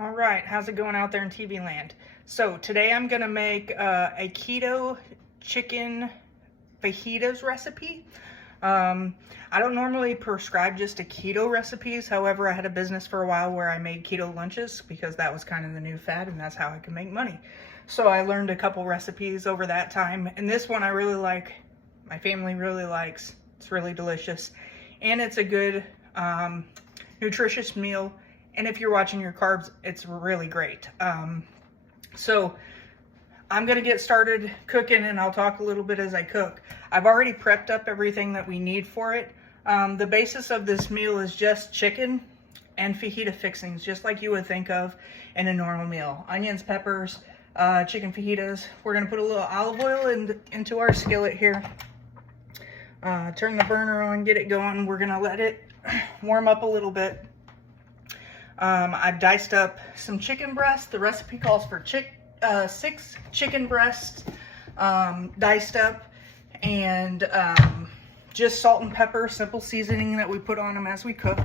All right, how's it going out there in TV land? So today I'm gonna make a keto chicken fajitas recipe. I don't normally prescribe just a keto recipes. However, I had a business for a while where I made keto lunches because that was kind of the new fad and that's how I can make money. So I learned a couple recipes over that time, and this one I really like. My family really likes. It's really delicious, and it's a good nutritious meal. And if you're watching your carbs, it's really great. So I'm gonna get started cooking, and I'll talk a little bit as I cook. I've already prepped up everything that we need for it. The basis of this meal is just chicken and fajita fixings, just like you would think of in a normal meal. Onions, peppers, chicken fajitas. We're gonna put a little olive oil into our skillet here. Turn the burner on, get it going. We're gonna let it warm up a little bit. I've diced up some chicken breasts. The recipe calls for 6 chicken breasts diced up, and just salt and pepper, simple seasoning that we put on them as we cook.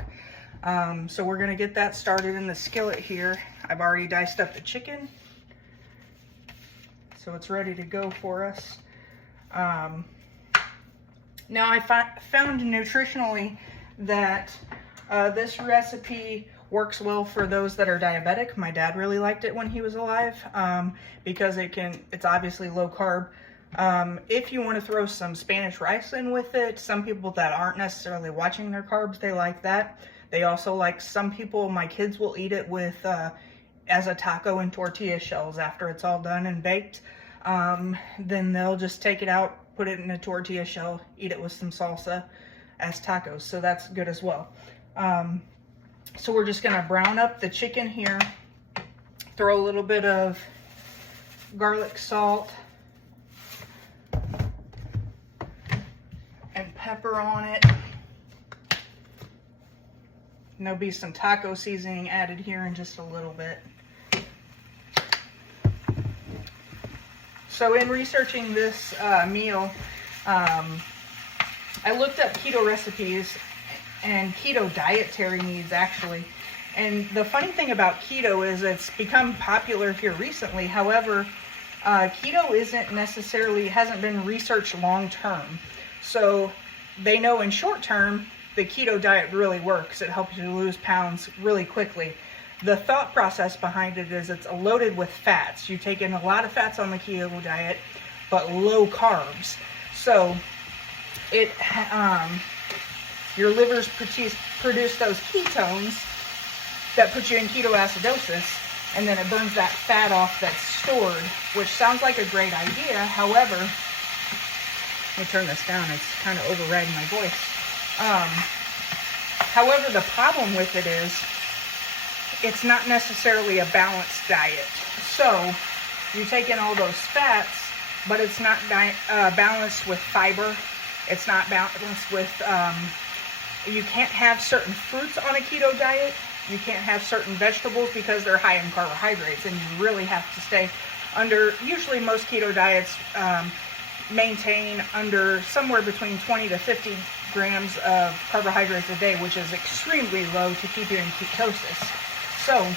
So we're gonna get that started in the skillet here. I've already diced up the chicken, so it's ready to go for us. Now I found nutritionally that this recipe works well for those that are diabetic. My dad really liked it when he was alive because it's obviously low carb. If you want to throw some Spanish rice in with it, some people that aren't necessarily watching their carbs, they like that. They also like, some people, my kids will eat it with as a taco and tortilla shells after it's all done and baked. Then they'll just take it out, put it in a tortilla shell, eat it with some salsa as tacos. So that's good as well. So we're just gonna brown up the chicken here, throw a little bit of garlic salt and pepper on it. And there'll be some taco seasoning added here in just a little bit. So in researching this meal, I looked up keto recipes and keto dietary needs, actually. And the funny thing about keto is it's become popular here recently. However, keto hasn't been researched long term. So they know in short term, the keto diet really works. It helps you lose pounds really quickly. The thought process behind it is it's loaded with fats. You take in a lot of fats on the keto diet, but low carbs. So your livers produce those ketones that put you in ketoacidosis, and then it burns that fat off that's stored, which sounds like a great idea. However, let me turn this down. It's kind of overriding my voice. However, the problem with it is it's not necessarily a balanced diet. So you take in all those fats, but it's not balanced with fiber. It's not balanced with, you can't have certain fruits on a keto diet. You can't have certain vegetables because they're high in carbohydrates, and you really have to stay under, usually most keto diets maintain under somewhere between 20 to 50 grams of carbohydrates a day, which is extremely low to keep you in ketosis. So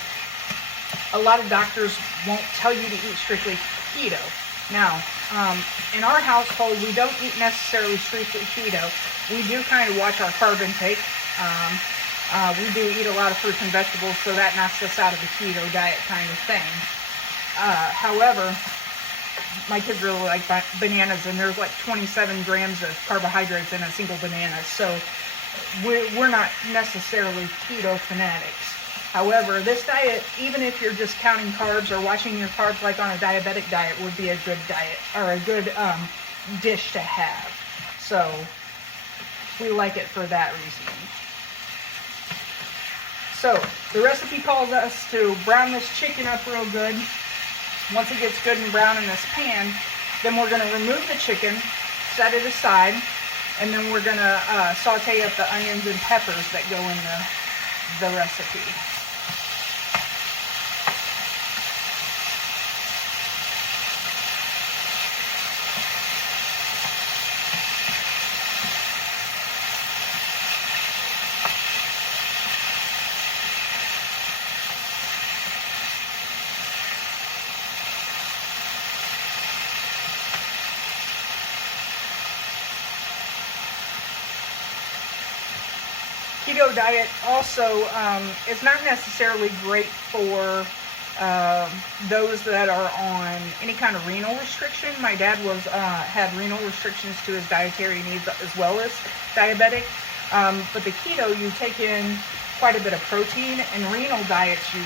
a lot of doctors won't tell you to eat strictly keto. Now, in our household, we don't eat necessarily strictly keto. We do kind of watch our carb intake. We do eat a lot of fruits and vegetables, so that knocks us out of the keto diet kind of thing. However, my kids really like bananas, and there's like 27 grams of carbohydrates in a single banana. So we're not necessarily keto fanatics. However, this diet, even if you're just counting carbs or watching your carbs like on a diabetic diet, would be a good diet or a good dish to have. So we like it for that reason. So the recipe calls us to brown this chicken up real good. Once it gets good and brown in this pan, then we're going to remove the chicken, set it aside, and then we're going to saute up the onions and peppers that go in the recipe. keto diet also is not necessarily great for those that are on any kind of renal restriction. My dad had renal restrictions to his dietary needs as well as diabetic. But the keto, you take in quite a bit of protein. In renal diets, you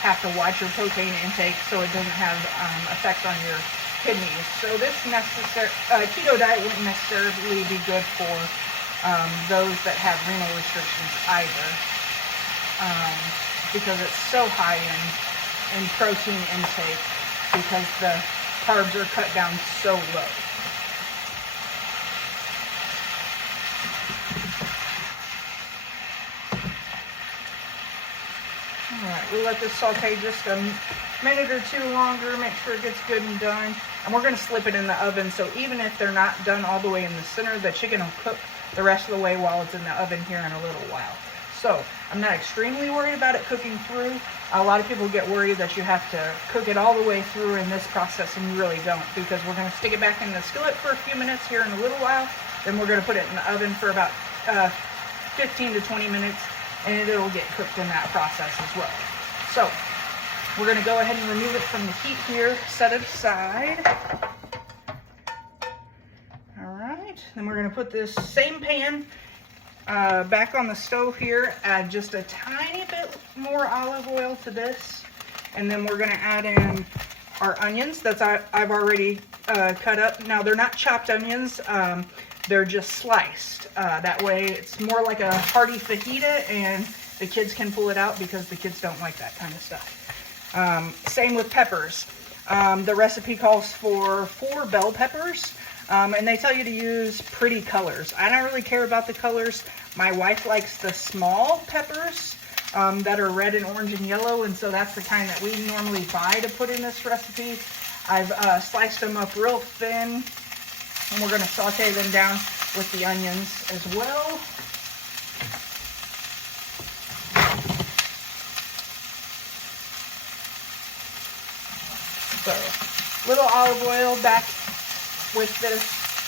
have to watch your protein intake so it doesn't have effects on your kidneys. So this keto diet wouldn't necessarily be good for those that have renal restrictions either, because it's so high in protein intake because the carbs are cut down so low. Alright, we'll let this saute just a minute or two longer, make sure it gets good and done. And we're going to slip it in the oven, so even if they're not done all the way in the center, the chicken will cook the rest of the way while it's in the oven here in a little while. So, I'm not extremely worried about it cooking through. A lot of people get worried that you have to cook it all the way through in this process, and you really don't, because we're going to stick it back in the skillet for a few minutes here in a little while. Then we're going to put it in the oven for about 15 to 20 minutes, and it'll get cooked in that process as well. So, we're going to go ahead and remove it from the heat here, set it aside. Alright, then we're going to put this same pan back on the stove here, add just a tiny bit more olive oil to this, and then we're going to add in our onions that I've already cut up. Now, they're not chopped onions, they're just sliced. That way it's more like a hearty fajita, and the kids can pull it out because the kids don't like that kind of stuff. Same with peppers. The recipe calls for 4 bell peppers, and they tell you to use pretty colors. I don't really care about the colors. My wife likes the small peppers that are red and orange and yellow, and so that's the kind that we normally buy to put in this recipe. I've sliced them up real thin, and we're going to saute them down with the onions as well. So, little olive oil back with this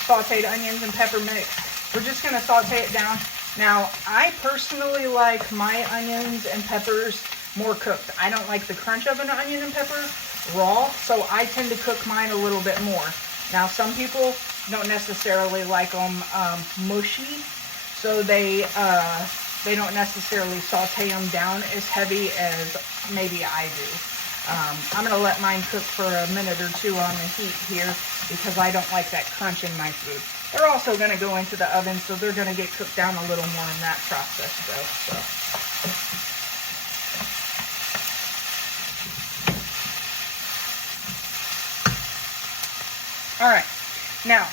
sauteed onions and pepper mix. We're just going to saute it down. Now, I personally like my onions and peppers more cooked. I don't like the crunch of an onion and pepper raw, so I tend to cook mine a little bit more. Now, some people don't necessarily like them mushy, so they don't necessarily saute them down as heavy as maybe I do. I'm going to let mine cook for a minute or two on the heat here because I don't like that crunch in my food. They're also going to go into the oven, so they're going to get cooked down a little more in that process though. Alright, now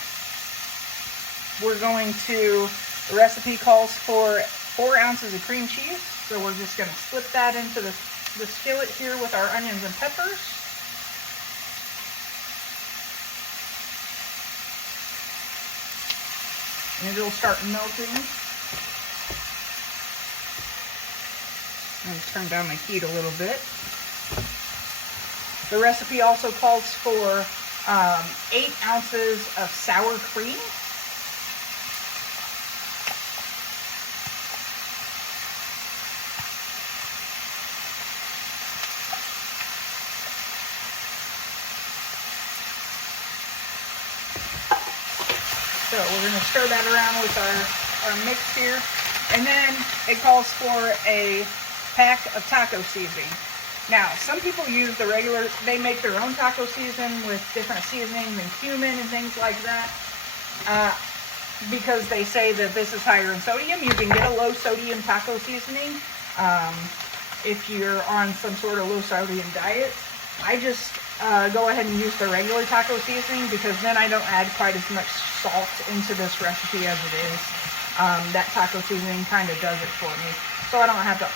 we're going to, the recipe calls for 4 ounces of cream cheese, so we're just going to slip that into the skillet here with our onions and peppers. And it'll start melting. I'm going to turn down my heat a little bit. The recipe also calls for 8 ounces of sour cream. So we're going to stir that around with our mix here. And then it calls for a pack of taco seasoning. Now, some people use the regular, they make their own taco season with different seasonings and cumin and things like that. Because they say that this is higher in sodium. You can get a low sodium taco seasoning if you're on some sort of low sodium diet. I just go ahead and use the regular taco seasoning because then I don't add quite as much salt into this recipe as it is. That taco seasoning kind of does it for me. So I don't have to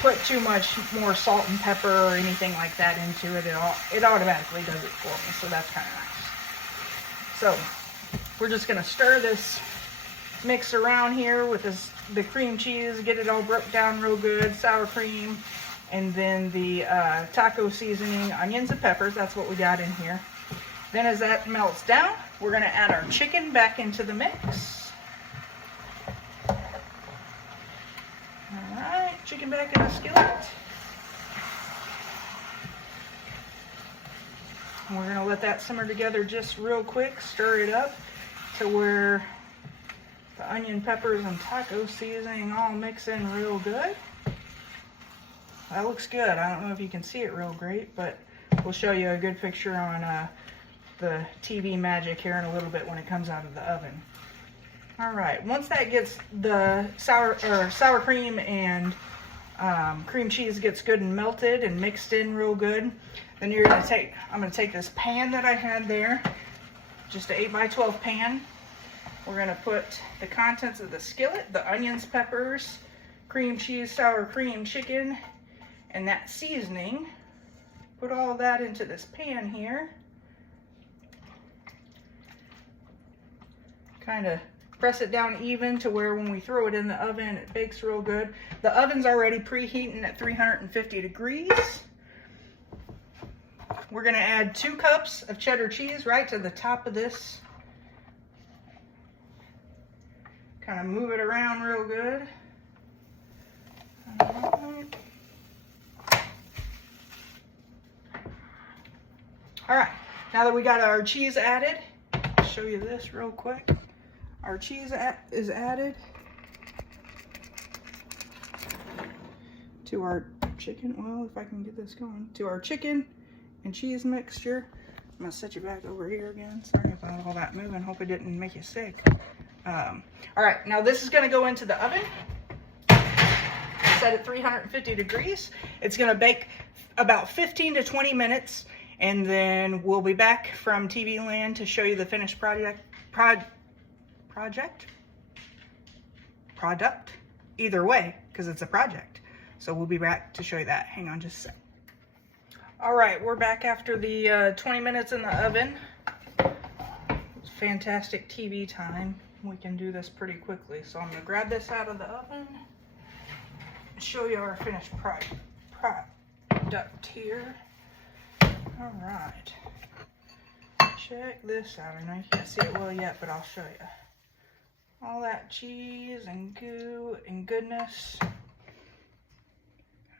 put too much more salt and pepper or anything like that into it. It automatically does it for me, so that's kind of nice. So we're just going to stir this mix around here with the cream cheese, get it all broke down real good, sour cream, and then the taco seasoning, onions and peppers. That's what we got in here. Then as that melts down, we're going to add our chicken back into the mix. All right, chicken back in the skillet. And we're gonna let that simmer together just real quick, stir it up to where the onion, peppers, and taco seasoning all mix in real good. That looks good. I don't know if you can see it real great, but we'll show you a good picture on the TV magic here in a little bit when it comes out of the oven. All right, once that gets the sour cream and cream cheese gets good and melted and mixed in real good, then I'm gonna take this pan that I had there, just an 8x12 pan. We're gonna put the contents of the skillet, the onions, peppers, cream cheese, sour cream, chicken, and that seasoning. Put all that into this pan here. Kind of press it down even to where when we throw it in the oven, it bakes real good. The oven's already preheating at 350 degrees. We're gonna add 2 cups of cheddar cheese right to the top of this. Kind of move it around real good. All right, now that we got our cheese added, I'll show you this real quick. Our cheese is added to our chicken. Well, if I can get this going, to our chicken and cheese mixture. I'm gonna set you back over here again. Sorry about all that moving. Hope it didn't make you sick. All right, now this is gonna go into the oven. Set at 350 degrees. It's gonna bake about 15 to 20 minutes, and then we'll be back from TV Land to show you the finished product, either way, because it's a project. So we'll be back to show you that. Hang on just a sec. All right, we're back after the 20 minutes in the oven. It's fantastic TV time. We can do this pretty quickly. So I'm gonna grab this out of the oven and show you our finished product here. All right, check this out. I know you can't see it well yet, but I'll show you. All that cheese and goo and goodness.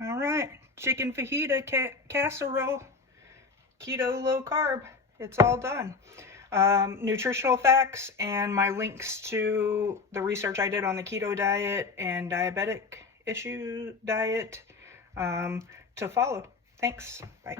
All right, chicken fajita casserole, keto low carb. It's all done. Nutritional facts and my links to the research I did on the keto diet and diabetic issue diet to follow. Thanks. Bye.